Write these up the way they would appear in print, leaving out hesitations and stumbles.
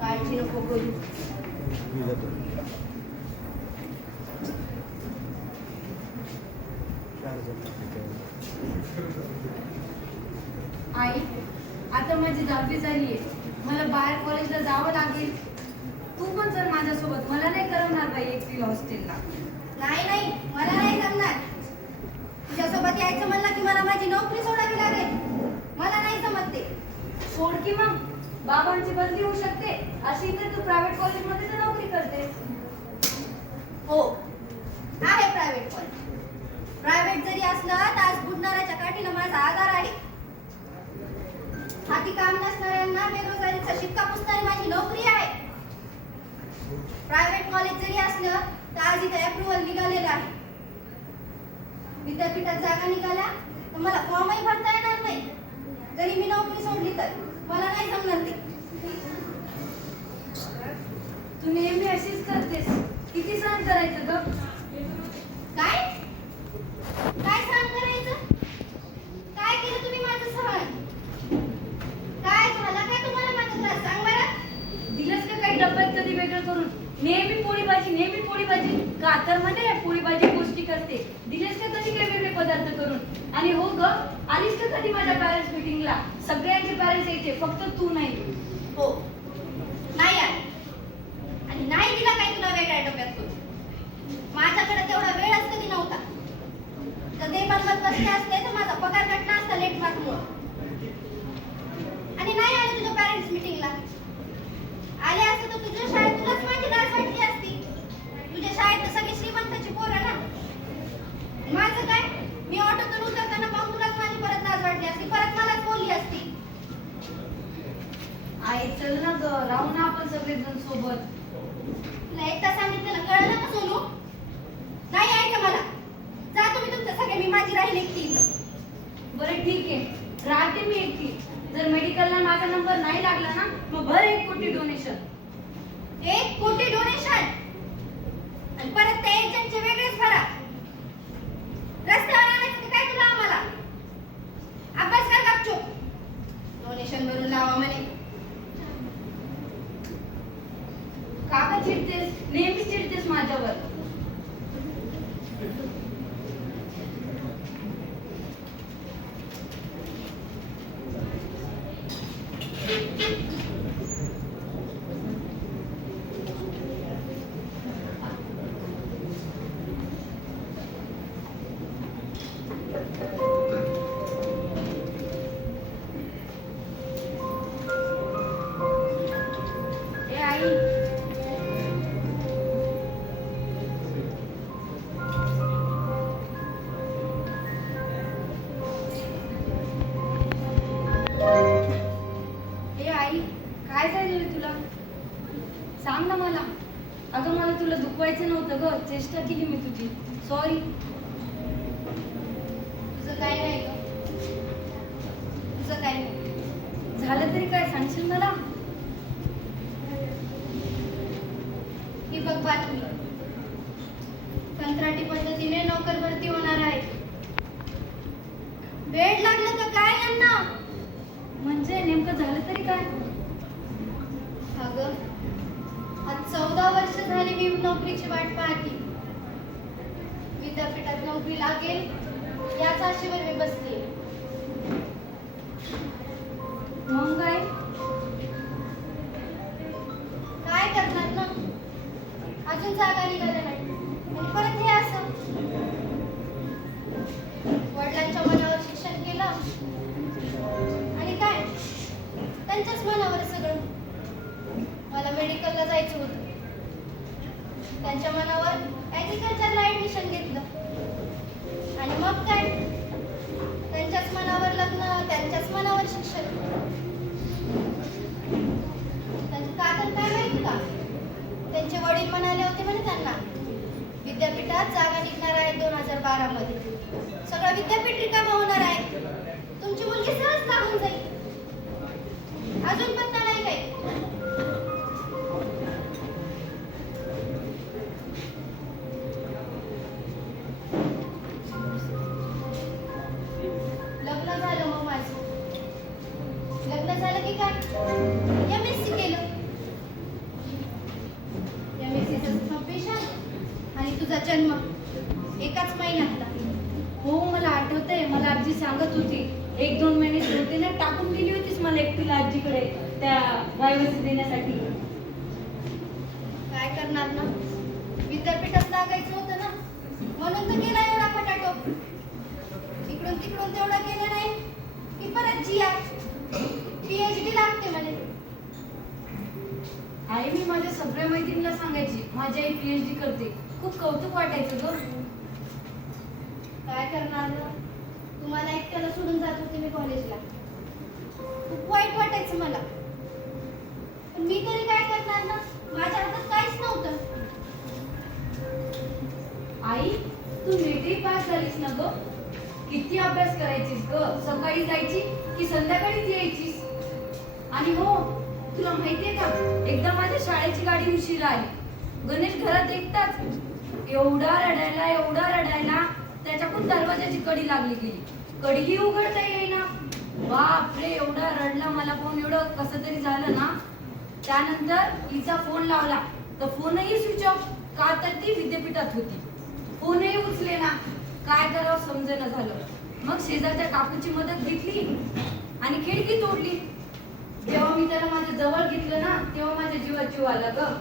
काळजी नको करू. आई, आता माझी 10वी झालीये. मला बाहेर कॉलेजला जावं लागेल. तू पण चल माझ्यासोबत. मला नाही करवणार बाई एकटीला हॉस्टेलला. नाही नाही, मला नाही जमणार. तुझ्यासोबत यायचं म्हणलं की मला माझी नोकरी सोडावी लागेल. मला नाही जमत ते. सोड की मग. बाबांची बदली होऊ शकते. अशी तर तू प्रायव्हेट कॉलेजमध्ये तर नोकरी करते. हो, आहे प्रायव्हेट कॉलेज. प्रायव्हेट जरी असलं तर आज बुडणाऱ्याच्या काठीनं माझा आधार आहे. हाती काम नसणाऱ्यांना बेरोजगारीचा शिक्का पुसणारी माझी नोकरी आहे. प्रायव्हेट कॉलेज जरी असलं तर आज इथे अप्रुव्हल निघालेलं आहे. विद्यापीठात जागा निघाल्या तर मला फॉर्मही भरता येणार नाही. जरी मी नोकरी सोडली तर मला नाही जमणार ते. तू नेहमी अशीच करतेस. किती सहन करायचं ग? काय काय सहन करायचं? काय केलं तुम्ही माझं सहन? काय झालं काय तुम्हाला माझा त्रास? सांग बरं. दिलंस का काही डब्यात कधी वेगळं करून? नेहमी पोळी भाजी, नेहमी पोळी भाजी. का तर म्हणे पोळी भाजी पौष्टिक असते. दिलेस का कधी काही वेगळे पदार्थ करून? आणि हो ग, आलीस का कधी माझ्या पॅरेंट्स मीटिंगला? सगळ्यांचे पॅरेंट्स यायचे, फक्त तू नाही. हो, नाही आली. आणि नाही दिला काय तुला वेगळ्या डब्यात करून. माझ्याकडे तेवढा वेळच कधी नव्हता. जर ते बनवत बसले असते तर माझा पगार कटला असता लेट मार्कमुळं. आणि नाही आले तुझ्या पॅरेंट्स मीटिंगला. आले असते तर तुझ्या शाळेत तुलाच माझी लाज वाटली असती. तुझ्या शाळेत तर सगळी श्रीमंताची पोरं ना. माझं काय? मी ऑटोतून उतरताना पाहून तुलाच माझी परत लाज वाटली असती. परत मलाच बोलली असती. आई चल ना ग, राहू ना आपण सगळेजण सोबत. तुला एकदा सांगितलं ना, कळलं का सोनू? नाही यायचं मला. जा तुम्ही तुमच्या सगळे, मी माझी राहील एकटी इथं. बरं ठीक आहे, राहते मी एकटी. जर मेडिकलला माझा नंबर नाही लागला ना, मग भर 1 कोटी डोनेशन. 1 कोटी डोनेशन? आणि परत त्या एजंटचे वेगळेच भरा. रस्त्यावर आणायचं काय तुला आम्हाला? अभ्यास कर गपचूप. डोनेशन भरून लावा म्हणे. का ग चिडतेस? नेहमी चिडतेस माझ्यावर. ए आई, काय झालेलं तुला? सांग ना मला. अगं मला तुला दुखवायचं नव्हतं ग, चेष्टा केली मी तुझी. सॉरी. तुझं काय नाही ग. तुझं काय नाही. झालं तरी काय सांगशील मला? ही बघ बातमी. कंत्राटी पद्धतीने नोकर भरती होणार आहे. वेळ लागलं का काय यांना? म्हणजे नेमकं झालं तरी काय? अगं, आज 14 वर्ष झाली मी नोकरीची वाट पाहते. विद्यापीठात नोकरी लागेल याच आशेवर मी बसली. मग काय? काय करणार ना? अजून जागा निघाल्या नाही आणि परत हे असं. वडिलांच्या मनावर शिक्षण केलं आणि काय त्यांच्याच मनावर सगळं. मला मेडिकलला जायचं होतं. त्यांच्या मनावर ऍग्रिकल्चरला ऍडमिशन घेतलं. आणि मग काय? त्यांच्याच मनावर लग्न, त्यांच्याच मनावर शिक्षण. त्यांचं कारण काय माहिती का? त्यांचे वडील म्हणाले होते म्हणे त्यांना, विद्यापीठात जागा निघणार आहे 2012 मध्ये. सगळं विद्यापीठ रिकामं होणार आहे. तुमची मुलगी सहज लागून जाईल. अजून पत्ता नाही काही. लग्न झालं मग माझं. लग्न झालं की काय? MSc केलं. जन्म एकाच महिन्यातला. हो मला आठवतंय, मला आजी सांगत होती 1-2 महिने होते ना टाकून गेली होतीस मला एकटीला आजीकडे त्या प्रायव्हसी देण्यासाठी. काय करणार ना, विद्यापीठात लागायचं होतं ना, म्हणून तर केला एवढा खटाटोप. इकडून तिकडून तेवढा केलं नाही की परत GR PhD लागते म्हणे. आई मी माझ्या सगळ्या मैत्रिणीला सांगायची माझी आई PhD करते. खूप कौतुक वाटायचं ग. काय करणार ना, तुम्हाला एकट्याला सोडून जात होते मी कॉलेजला. खूप वाईट वाटायचं मला, पण मी तरी काय करणार ना, माझ्या हातात काहीच नव्हतं. आई तू नेटही पास झालीस ना ग. किती अभ्यास करायचीस ग. सकाळी जायची की संध्याकाळीच यायचीस. आणि हो तुला माहितीये का, एकदा माझ्या शाळेची गाडी उशिरा आली. गणेश घरात एकटाच एवढा रडायला त्याच्याकडून दरवाजाची कडी लागली गेली. कडीही उघडता येईना. बापरे एवढा रडला. मला फोन एवढं कसं तरी झालं ना. त्यानंतर हिचा फोन लावला तर फोनही स्विच ऑफ. का तर ती विद्यापीठात होती. फोनही उचले ना. काय करावं समजेना झालं. मग शेजारच्या काकूची मदत घेतली आणि खिडकी तोडली. जेव्हा मी त्याला माझ्या जवळ घेतलं ना तेव्हा माझ्या जीवात जीव आला ग.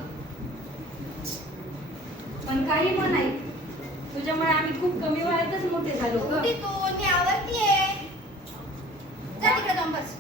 पण काही पण नाही, तुझ्यामुळे आम्ही खूप कमी वयातच मोठे झालो ग. कुठे तू, मी आवडतीये. जा तिकडे जाऊन बस.